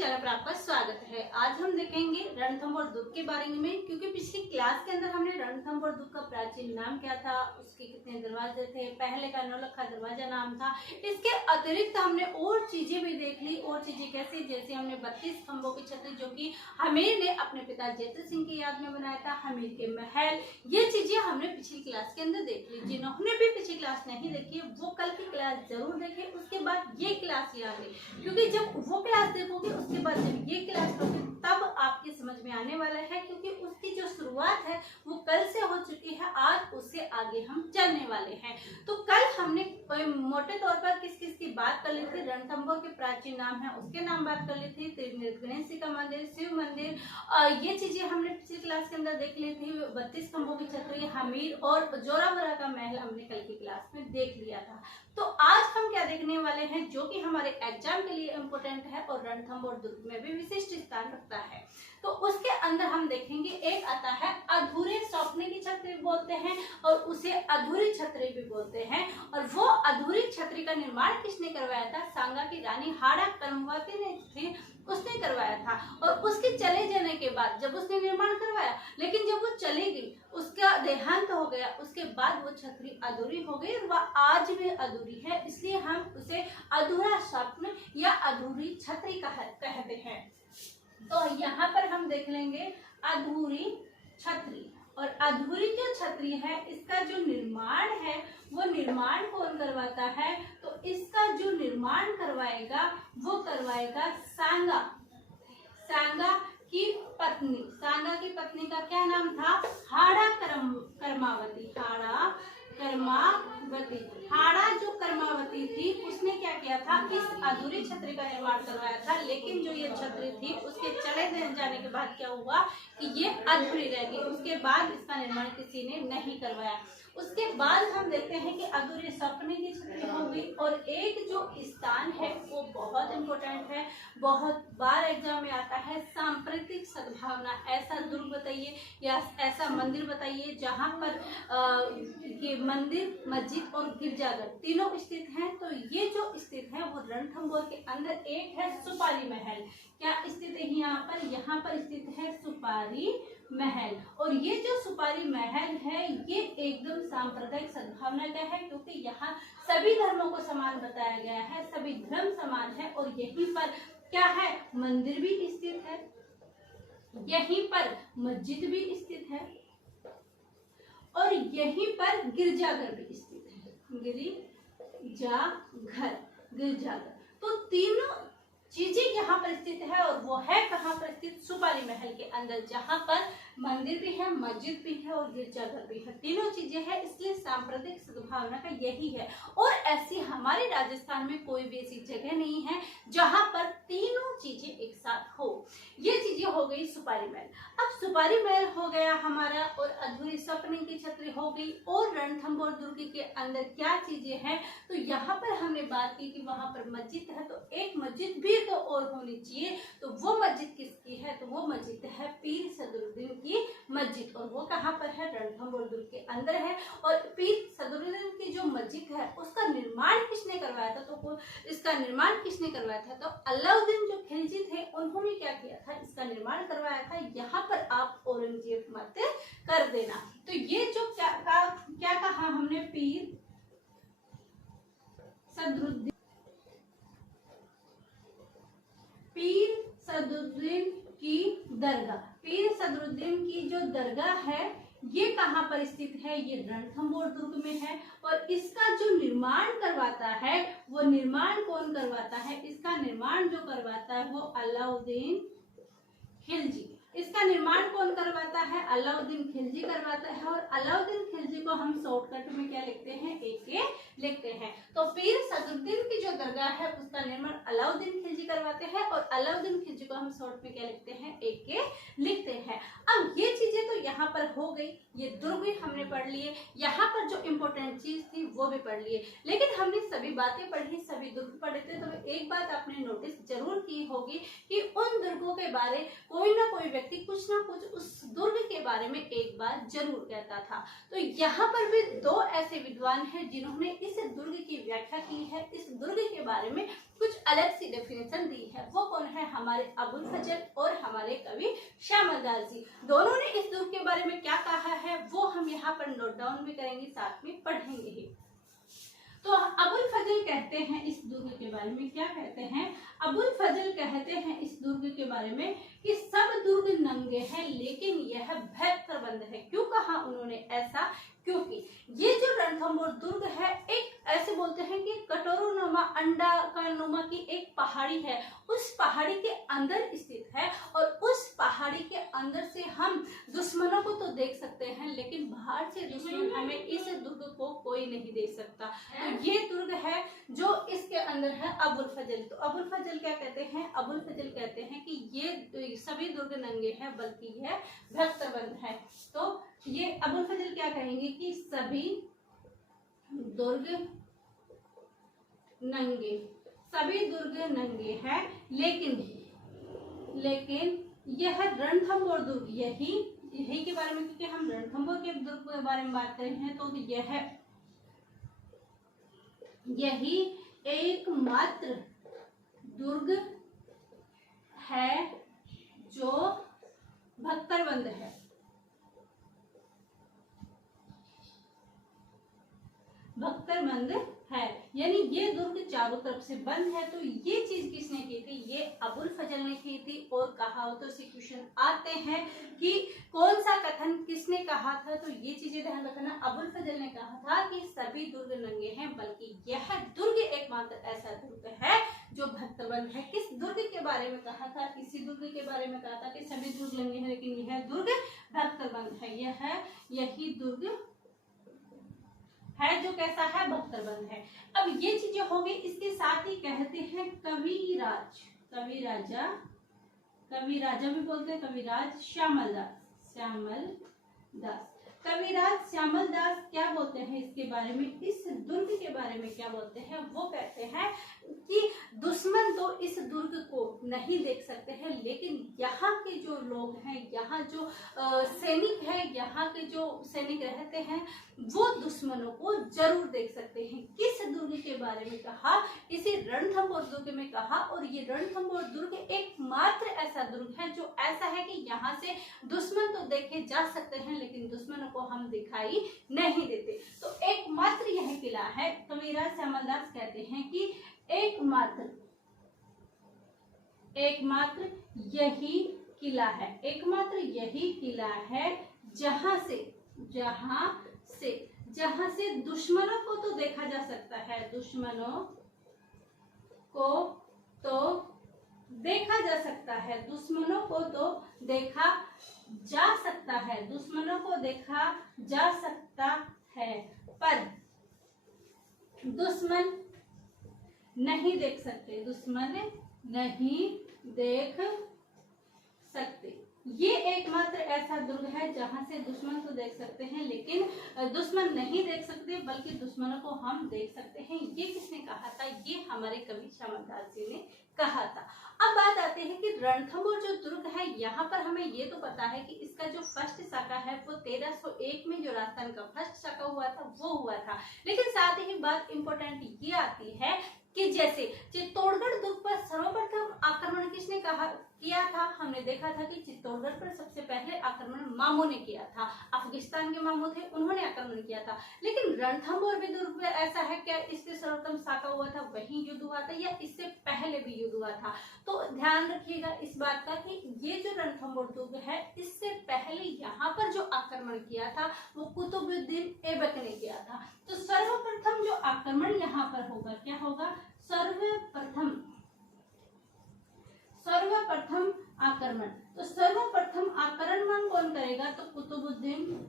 Channel पर आपका स्वागत है। आज हम देखेंगे रणथंभ और दुर्ग के बारे में, क्योंकि पिछली क्लास के अंदर हमने रणथंभ और दुर्ग का प्राचीन नाम क्या था, उसके कितने दरवाजे थे, पहले का नौलखा दरवाजा नाम था। इसके अतिरिक्त हमने और चीजें भी देख ली। और चीजें कैसे, जैसे हमने 32 खंभों की छतरी जो कि हमीर ने अपने पिता जैतून सिंह की याद में बनाया था, हमीर के महल, ये चीजें हमने पिछली क्लास के अंदर देख ली। जिन्होंने भी पिछली क्लास नहीं देखी वो कल की क्लास जरूर देखे, उसके बाद ये क्लास याद है, क्योंकि जब वो क्लास देखोगे उसके बाद जब ये क्लास लोगे तब आपके समझ में आने वाला है, क्योंकि उसकी जो शुरुआत है वो कल से हो चुकी है, आज उससे आगे हम चलने वाले हैं। तो कल हमने मोटे तौर पर किस किस की बात कर ली थी, रणथंभों के प्राचीन नाम है उसके नाम बात कर ली थी, गणेश जी का मंदिर, शिव मंदिर, ये चीजें हमने पिछली क्लास के अंदर देख ली थी। 32 खंभों की छतरी, हमीर और जोरावरा का महल हमने कल की क्लास में देख लिया था। तो आज हम क्या देखने वाले हैं जो कि हमारे एग्जाम के लिए इम्पोर्टेंट है और रणथंभ और दुर्ग में भी विशिष्ट स्थान रखता है। तो उसके अंदर हम देखेंगे, एक आता है अधूरे सौंपने की छतरी बोलते हैं और उसे अधूरी छतरी भी बोलते हैं। और वो अधूरी छतरी का निर्माण किसने करवाया था? सांगा की रानी हाड़ा कर्मवती ने थी, उसने करवाया था। और उसके चले जाने के बाद जब उसने निर्माण करवाया, लेकिन जब वो चली गई, उसका देहांत हो गया, उसके बाद वो छतरी अधूरी हो गई और वह आज भी अधूरी है, इसलिए हम उसे अधूरा स्वप्न या अधूरी छतरी कहते हैं। तो यहाँ पर हम देख लेंगे अधूरी छतरी। और अधूरी जो छतरी है इसका जो निर्माण है वो निर्माण कौन करवाता है? तो इसका जो निर्माण करवाएगा वो करवाएगा सांगा। सांगा की पत्नी, सांगा की पत्नी का क्या नाम था? हाड़ा कर्मावती। हाड़ा कर्मावती। हाड़ा जो कर्मावती थी उसने क्या किया था? इस अधूरी छतरी का निर्माण करवाया था, लेकिन जो ये छतरी थी उसके चले जाने के बाद क्या हुआ कि ये अधूरी रह गई। उसके बाद इसका निर्माण किसी ने नहीं करवाया। उसके बाद हम देखते हैं कि अधूरी सपने की छतरी हो गई। और एक जो स्थान है वो बहुत इम्पोर्टेंट है, बहुत बार एग्जाम में आता है, सांप्रतिक सद्भावना। ऐसा दुर्ग बताइए या ऐसा मंदिर बताइए जहाँ पर ये मंदिर, मस्जिद और गिरजाघर तीनों स्थित हैं। तो ये जो स्थित है वो रणथंभौर के अंदर एक है सुपारी महल। क्या स्थित है यहाँ पर? यहाँ पर स्थित है सुपारी महल। और ये जो सुपारी महल है ये एकदम सांप्रदायिक सद्भावना का है, क्योंकि यहाँ सभी धर्मों को समान बताया गया है, सभी धर्म समान है। और यहीं पर क्या है? मंदिर भी स्थित है, यहीं पर मस्जिद भी स्थित है और यहीं पर गिरजाघर भी स्थित है। गिरजाघर तो तीनों चीजें यहाँ पर स्थित है। और वो है कहाँ पर स्थित? सुपारी महल के अंदर, जहाँ पर मंदिर भी है, मस्जिद भी है और गिरजाघर भी है, तीनों चीजें हैं। इसलिए सांप्रदायिक सद्भावना का यही है। और ऐसी हमारे राजस्थान में कोई भी ऐसी जगह नहीं है जहाँ पर तीनों चीजें एक साथ हो। ये चीजें हो गई सुपारी महल। अब सुपारी महल हो गया हमारा, और अधूरी सपने की छतरी हो गई। और रणथंभ और दुर्ग के अंदर क्या चीजें हैं? तो यहाँ पर हमने बात की कि वहां पर मस्जिद है, तो एक मस्जिद भी तो और होनी चाहिए। तो वो मस्जिद किसकी है? तो वो मस्जिद है पीर सदरुद्दीन की मस्जिद। और वो कहाँ पर है? रणथंभ और दुर्ग के अंदर है। और पीर सदरुद्दीन की जो मस्जिद है उसका निर्माण किसने करवाया था? तो इसका निर्माण किसने करवाया था? तो अलाउद्दीन जो खिलजी थे उन्होंने क्या किया था? इसका निर्माण करवाया था। यहाँ पर आप औरंगजेब मत कर देना। तो ये जो क्या कहा हमने? पीर सदरुद्दीन की दरगाह। पीर सदरुद्दीन की जो दरगाह है ये कहाँ पर स्थित है? ये रणथंभ और दुर्ग में है। और इसका जो निर्माण करवाता है वो निर्माण कौन करवाता है? इसका निर्माण जो करवाता है वो अलाउद्दीन खिलजी। इसका निर्माण कौन करवाता है? अलाउद्दीन खिलजी करवाता है। और अलाउद्दीन खिलजी को हम शॉर्टकट में क्या लिखते हैं? AK लिखते हैं। तो पीर सदरुद्दीन की जो दरगाह है उसका निर्माण अलाउद्दीन खिलजी करवाते हैं और अलाउद्दीन खिलजी को हम शॉर्ट में क्या लिखते हैं? AK लिखते हैं। अब ये चीजें तो यहाँ पर हो गई, ये दुर्ग भी हमने पढ़ लिए, यहाँ पर जो इम्पोर्टेंट चीज थी वो भी पढ़ लिए। लेकिन हमने सभी बातें पढ़ी, सभी दुर्ग पढ़े थे, तो एक बात आपने नोटिस जरूर की होगी कि उन दुर्गों के बारे कोई ना कोई व्यक्ति कुछ ना कुछ उस दुर्ग के बारे में एक बार जरूर कहता था। तो यहाँ पर भी दो ऐसे विद्वान हैं जिन्होंने इस दुर्ग की व्याख्या की है, इस दुर्ग के बारे में कुछ अलग सी डेफिनेशन दी है। वो कौन है? हमारे अबुल फजल और हमारे कवि श्यामल दास जी। दोनों ने इस दुर्ग के बारे में क्या कहा है वो हम यहाँ पर नोट डाउन भी करेंगे, साथ में पढ़ेंगे ही। तो अबुल फजल कहते हैं इस दुर्ग के बारे में, क्या कहते हैं? अबुल फजल कहते हैं इस दुर्ग के बारे में कि सब दुर्ग नंगे हैं लेकिन यह भयंकर बंद है। क्यों कहा उन्होंने ऐसा? क्योंकि ये जो रणथंभौर दुर्ग है एक ऐसे बोलते हैं कि कटोरोनुमा अंडाकार की एक पहाड़ी है, उस पहाड़ी के अंदर स्थित है और उस पहाड़ी के अंदर से हम दुश्मनों को तो देख सकते हैं लेकिन बाहर से दुश्मन हमें इस दुर्ग को कोई नहीं देख सकता। तो ये दुर्ग है जो इसके अंदर है अबुल फजल। तो अबुल फजल क्या कहते हैं? अबुल फजल कहते हैं कि ये सभी दुर्ग नंगे हैं बल्कि यह भक्तबंद है। तो ये अबुल फजल क्या कहेंगे कि सभी दुर्ग नंगे, सभी दुर्ग नंगे हैं लेकिन यह रणथंभौर दुर्ग यही के बारे में, क्योंकि हम रणथंभौर के दुर्ग के बारे में बात कर रहे हैं, तो यही एकमात्र दुर्ग है जो भक्तबंद है। भक्तबंद है, यानी ये दुर्ग चारों तरफ से बंद है। तो ये चीज किसने की थी? ये अबुल फजल ने की थी। और कहावतों से क्वेश्चन आते हैं कि कौन सा कथन किसने कहा था, तो ये चीजें ध्यान रखना। अबुल फजल ने कहा था कि सभी दुर्ग नंगे हैं बल्कि यह दुर्ग एकमात्र ऐसा दुर्ग है जो भक्तबंद है। किस दुर्ग के बारे में कहा था? इसी दुर्ग के बारे में कहा था कि सभी दुर्ग नंगे हैं लेकिन यह दुर्ग भक्तबंद है। यही दुर्ग है जो कैसा है? भक्तबंद है। अब ये चीजें हो गई, इसके साथ ही कहते हैं कविराज, कविराजा भी बोलते हैं, कविराज श्यामल दास। कविराज श्यामल दास क्या बोलते हैं इसके बारे में? इस दुर्ग के बारे में क्या बोलते हैं? वो कहते हैं कि दुश्मन तो इस दुर्ग को नहीं देख सकते हैं लेकिन यहाँ के जो लोग हैं, यहाँ जो सैनिक है, यहाँ के जो सैनिक रहते हैं वो दुश्मनों को जरूर देख सकते हैं। किस दुर्ग के बारे में कहा? इसी रणथंभौर दुर्ग में कहा। और ये रणथंभौर दुर्ग एकमात्र ऐसा दुर्ग है जो ऐसा है कि यहाँ से दुश्मन तो देखे जा सकते हैं लेकिन दुश्मनों को हम दिखाई नहीं देते। तो एकमात्र यह किला है। कविराज श्यामल दास कहते हैं कि एकमात्र यही किला है, एकमात्र यही किला है जहां से दुश्मनों को तो देखा जा सकता है, दुश्मनों को तो देखा जा सकता है, दुश्मनों को तो देखा जा सकता है, दुश्मनों को देखा जा सकता है, पर दुश्मन नहीं देख सकते, दुश्मन नहीं देख सकते। ये एकमात्र ऐसा दुर्ग है जहां से दुश्मन को देख सकते हैं लेकिन दुश्मन नहीं देख सकते बल्कि दुश्मनों को हम देख सकते हैं। ये किसने कहा था? ये हमारे कवि श्यामल दास जी ने कहा था। अब बात आती है कि रणथंभौर जो दुर्ग है, यहाँ पर हमें ये तो पता है कि इसका जो फर्स्ट शाखा है वो 1301 में जो राजस्थान का फर्स्ट शाखा हुआ था वो हुआ था। लेकिन साथ ही बात इंपॉर्टेंट ये आती है कि जैसे चित्तौड़गढ़ दुर्ग पर सर्वप्रथम आक्रमण किसने किया था? हमने देखा था कि चित्तौड़गढ़ पर सबसे पहले आक्रमण मामू ने किया था, अफगानिस्तान के मामू थे, उन्होंने आक्रमण किया था। लेकिन रणथंभौर भी दुर्ग में ऐसा है क्या इससे सर्वप्रथम शाखा हुआ था, वही युद्ध हुआ था या इससे पहले भी युद्ध हुआ था? तो ध्यान रखिएगा इस बात का कि ये जो रणथंभौर दुर्ग है इससे पहले यहाँ पर जो आक्रमण किया था वो कुतुबुद्दीन ऐबक ने किया था। तो सर्वप्रथम जो आक्रमण यहाँ पर होगा क्या होगा? सर्वप्रथम आक्रमण। तो सर्वप्रथम आक्रमण कौन करेगा? तो कुतुबुद्दीन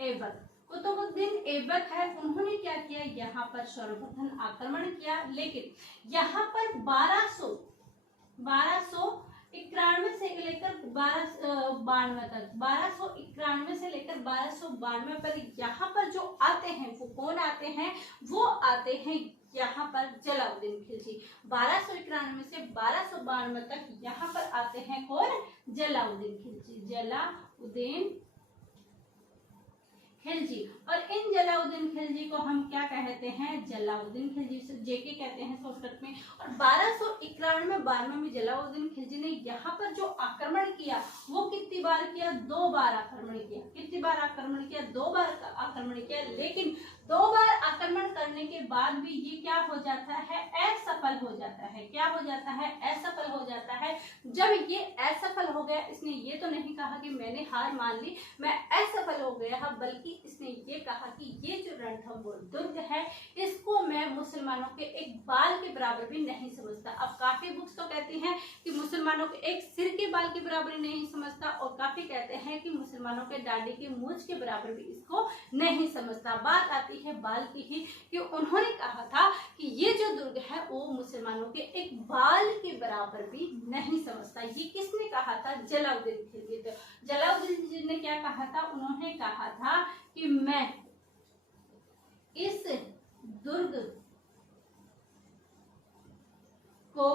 ऐबक। कुतुबुद्दीन ऐबक है, उन्होंने क्या किया? यहाँ पर सर्वप्रथम आक्रमण किया। लेकिन यहाँ पर 1291 से लेकर 1292 तक, 1291 से लेकर 1292 पर यहाँ पर जो आते हैं वो कौन आते हैं? वो आते हैं यहाँ पर जलाउद्दीन खिलजी। 1291 से 1292 तक यहाँ पर आते हैं कौन? जलाउद्दीन खिलजी। जलाउद्दीन खिलजी। और इन जलाउद्दीन खिलजी को हम क्या कहते हैं, जलाउद्दीन खिलजी, से जेके कहते हैं शॉर्टकट में। और 1291 में जलाउद्दीन खिलजी ने यहाँ पर जो आक्रमण किया वो कितनी बार किया, 2 बार आक्रमण किया। कितनी बार आक्रमण किया, 2 बार आक्रमण किया। लेकिन 2 बार आक्रमण करने के बाद भी ये क्या हो जाता है, असफल हो जाता है। क्या हो जाता है, असफल हो जाता है। जब ये असफल हो गया, इसने ये तो नहीं कहा कि मैंने हार मान ली, मैं असफल हो गया, बल्कि इसने ये कहा कि ये जो रणथंभौर दुर्ग है इसको मैं मुसलमानों के एक बाल के बराबर भी नहीं समझता। अब काफी बुक्स तो कहती हैं कि मुसलमानों के एक सिर के बाल के बराबर नहीं समझता, और काफी कहते हैं कि मुसलमानों के डांडी की मूंछ के बराबर भी इसको नहीं समझता। बात आती है बाल की ही, कि उन्होंने कहा था कि ये जो दुर्ग है वो मुसलमानों के एक बाल के बराबर भी नहीं समझता। ये किसने कहा था, जलाउद्दीन खिलजी। तो जलाउद्दीन खिलजी ने क्या कहा था, उन्होंने कहा था कि मैं इस दुर्ग को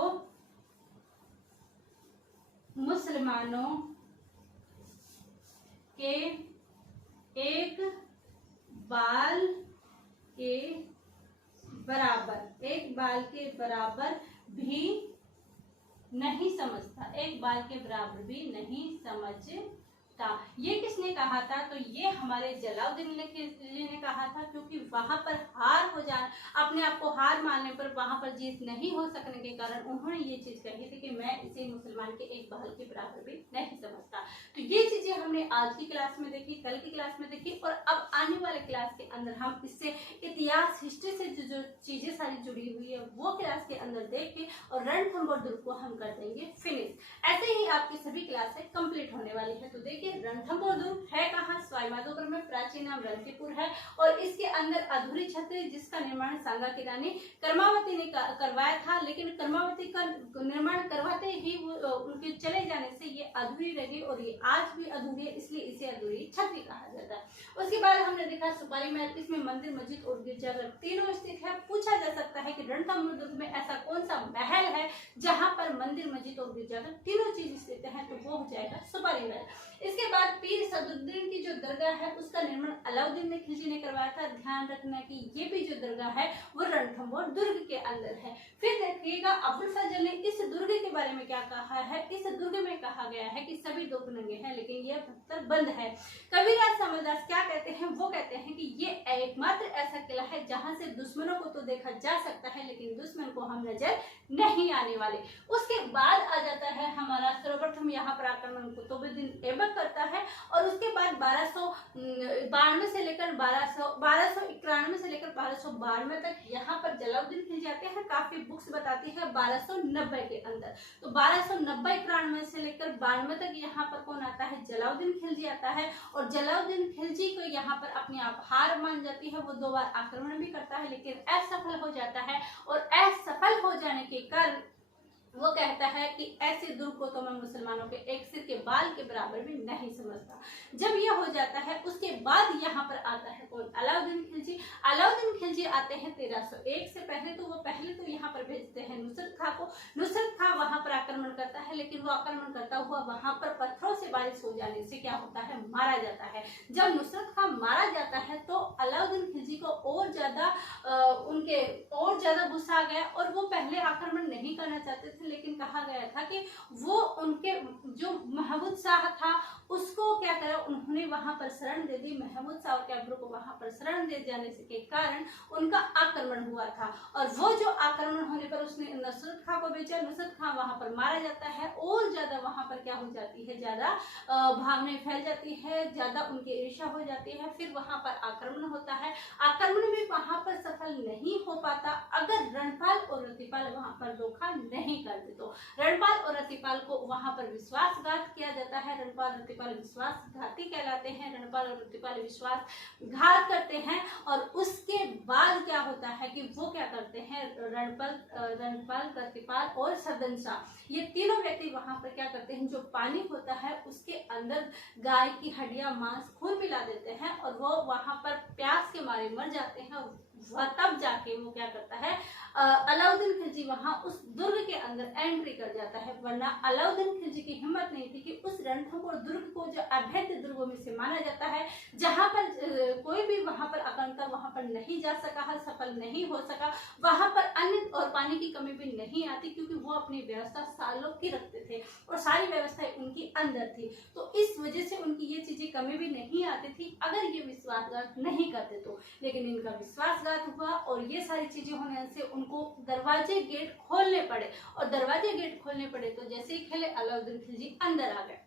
मुसलमानों के एक बाल के बराबर भी नहीं समझता, एक बाल के बराबर भी नहीं समझता। ये किसने कहा था, तो ये हमारे जलाउद्दीन खिलजी ने कहा था, क्योंकि वहां पर हार हो जाना, अपने आप को हार मानने पर वहां पर जीत नहीं हो सकने के कारण उन्होंने ये चीज कही थी कि मैं इसे मुसलमान के एक बाल के बराबर भी नहीं समझता। तो ये चीजें हमने आज की क्लास में देखी, कल की क्लास में देखी, और अब आने वाले क्लास के अंदर हम इससे इतिहास, हिस्ट्री से जो चीजें सारी जुड़ी हुई है वो क्लास के अंदर देख के और रणथंभौर दुर्ग को हम कर देंगे फिनिश। ऐसे ही आपकी सभी क्लासें कंप्लीट होने वाली है। तो देखिए रणथंभौर दुर्ग है कहाँ, सवाई माधोपुर में, प्राचीन नाम रणथीपुर है, और इसके अंदर अधूरी छतरी जिसका निर्माण सांगा की रानी कर्मावती ने करवाया था, लेकिन कर्मावती का निर्माण करवाते ही उनके चले जाने से ये अधूरी रही, और ये आज भी अधूरी है, इसलिए इसे अधूरी छतरी कहा जाता है। उसके बाद हमने देखा सुपारी महल, इसमें मंदिर, मस्जिद और गिरजाघर तीनों स्थित है। पूछा जा सकता है कि रणथंभौर दुर्ग में ऐसा कौन सा महल है जहां पर मंदिर, मस्जिद और गिरजाघर तीनों चीज स्थित है, तो वो हो जाएगा सुपारी महल। इसके बाद पीर सदरुद्दीन की जो दरगाह है उसका निर्माण अलाउद्दीन खिलजी ने करवाया था। ध्यान रखना कि ये भी जो दरगाह है वो रणथंभौर दुर्ग के अंदर है। फिर देखिएगा अब्दुल फजल ने इस दुर्ग के बारे में क्या कहा है, इस दुर्ग में कहा गया है कि सभी दो नंगे हैं लेकिन यह पत्थर बंद है। कविराज समरदास क्या कहते हैं, वो कहते हैं कि ये एकमात्र ऐसा किला है जहां से दुश्मनों को तो देखा जा सकता है लेकिन दुश्मन को हम नजर नहीं आने वाले। उसके बाद आ जाता है हमारा सर्वप्रथम यहाँ पर आक्रमण कुतुबुद्दीन ऐबक करता है, और उसके बाद 1292 से लेकर 1291 से लेकर 1292 तक यहाँ पर जलाउद्दीन खिलजी आते हैं। काफी बुक्स बताती है 1290 के अंदर, तो 1290-91 से लेकर 92 तक यहाँ पर कौन आता है, जलाउद्दीन खिलजी आता है। और जलाउद्दीन खिलजी को यहाँ पर अपने आप हार मान जाती है, वो 2 बार आक्रमण भी करता है लेकिन असफल हो जाता है, और असफल हो जाने के कारण वो कहता है कि ऐसे दुर्ग को तो मैं मुसलमानों के एक सिर के बाल के बराबर भी नहीं समझता। जब यह हो जाता है उसके बाद यहाँ पर आता है कौन, अलाउद्दीन खिलजी। अलाउद्दीन खिलजी आते हैं 1301 से पहले, तो वो पहले तो यहाँ पर भेजते हैं नुसरत खां को। नुसरत खां वहां पर आक्रमण करता है, लेकिन वो आक्रमण करता हुआ वहां पर पत्थरों से बारिश हो जाने से क्या होता है, मारा जाता है। जब नुसरत खां मारा जाता है तो अलाउद्दीन खिलजी को और ज्यादा गुस्सा आ गया, और वो पहले आक्रमण नहीं करना चाहते थे, लेकिन कहा गया था कि वो उनके जो महमूद शाह था उसको क्या करा, उन्होंने वहां पर शरण दे दी। महमूद शाह और कैबरू को वहां पर शरण दे जाने के कारण उनका आक्रमण हुआ था, और वो जो आक्रमण होने पर उसने नुसरत खां को भेजा। नुसरत खां वहां पर मारा जाता है, और ज्यादा वहां पर क्या हो जाती है, ज्यादा भावनाएं फैल जाती है, ज्यादा उनकी ईर्ष्या हो जाती है। फिर वहां पर आक्रमण होता है, आक्रमण भी वहां पर सफल नहीं हो पाता अगर रणपाल और रतिपाल वहां पर धोखा नहीं करते। तो रणपाल और रतिपाल को वहां पर विश्वासघात किया जाता है। रणपाल रतिपाल विश्वासघाती कहलाते हैं। रणपाल और रतिपाल विश्वासघात करते हैं, और उसके बाद क्या होता है कि वो क्या करते हैं, रणपाल रतिपाल और सदनशाह ये तीनों व्यक्ति वहां पर क्या करते हैं, जो पानी होता है उसके अंदर गाय की हड्डियां, मांस, खून मिला देते हैं, और वो वहां पर प्यास के मारे मर जाते हैं। वह तब जाके वो क्या करता है, अलाउद्दीन खिलजी वहां उस दुर्ग के अंदर एंट्री कर जाता है। वरना अलाउद्दीन खिलजी की हिम्मत नहीं थी कि उस रणथंभौर दुर्ग को, जो अभेद्य दुर्गों में से माना जाता है, जहां पर कोई भी वहां पर आक्रमणकर वहां पर नहीं जा सका है, सफल नहीं हो सका, वहां पर अन्न और पानी की कमी भी नहीं आती, क्योंकि वो अपनी व्यवस्था सालों की रखते थे और सारी व्यवस्थाएं उनकी अंदर थी। तो इस वजह से उनकी ये चीजें कमी भी नहीं आती थी अगर ये विश्वासघात नहीं करते तो। लेकिन इनका विश्वासघात हुआ और ये सारी चीजें होने से उनको दरवाजे गेट खोलने पड़े, और दरवाजे गेट खोलने पड़े तो जैसे ही खेले अलाउद्दीन खिलजी अंदर आ गए।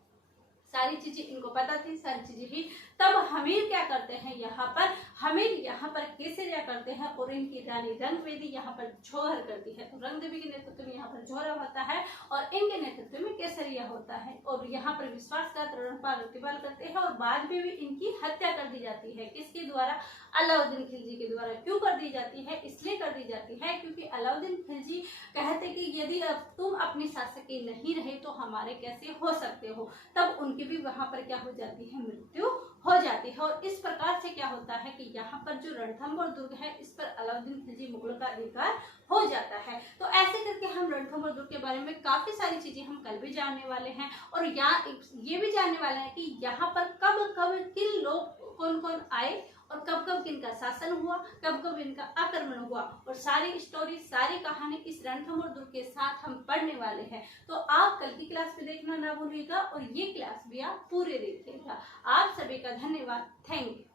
सारी चीजें इनको पता थी, सारी चीजें ही। तब हमीर क्या करते हैं, यहाँ पर हमीर यहाँ पर केसरिया करते हैं और इनकी रानी रंगदेवी यहाँ पर जोहर करती है। तो रंगदेवी के नेतृत्व में यहाँ पर जोहर होता है और इनके नेतृत्व में केसरिया होता है। और यहाँ पर विश्वासघात रणपाल रतिपाल करते हैं और बाद में भी इनकी हत्या कर दी जाती है। किसके द्वारा? अलाउद्दीन खिलजी के द्वारा। क्यों कर दी जाती है? इसलिए कर दी जाती है क्योंकि अलाउद्दीन खिलजी कहते कि यदि अब तुम अपनी शासकी नहीं रहे तो हमारे कैसे हो सकते हो। तब उनकी भी वहां पर क्या हो जाती है, मृत्यु हो जाती है। और इस प्रकार से क्या होता है कि यहाँ पर जो रणथंभौर दुर्ग है, इस पर अलाउद्दीन खिलजी मुगलों का अधिकार हो जाता है। तो ऐसे करके हम रणथंभौर दुर्ग के बारे में काफी सारी चीजें हम कल भी जानने वाले हैं, और यहाँ ये भी जानने वाले हैं कि यहाँ पर कब कब किन लोग कौन कौन आए और कब कब किनका शासन हुआ, कब कब इनका आक्रमण हुआ, और सारी स्टोरी, सारी कहानी इस रणथंभौर दुर्ग के साथ हम पढ़ने वाले हैं। तो आप कल की क्लास में देखना ना भूलिएगा और ये क्लास भी आप पूरे देखिएगा। आप सभी का धन्यवाद। Thank you.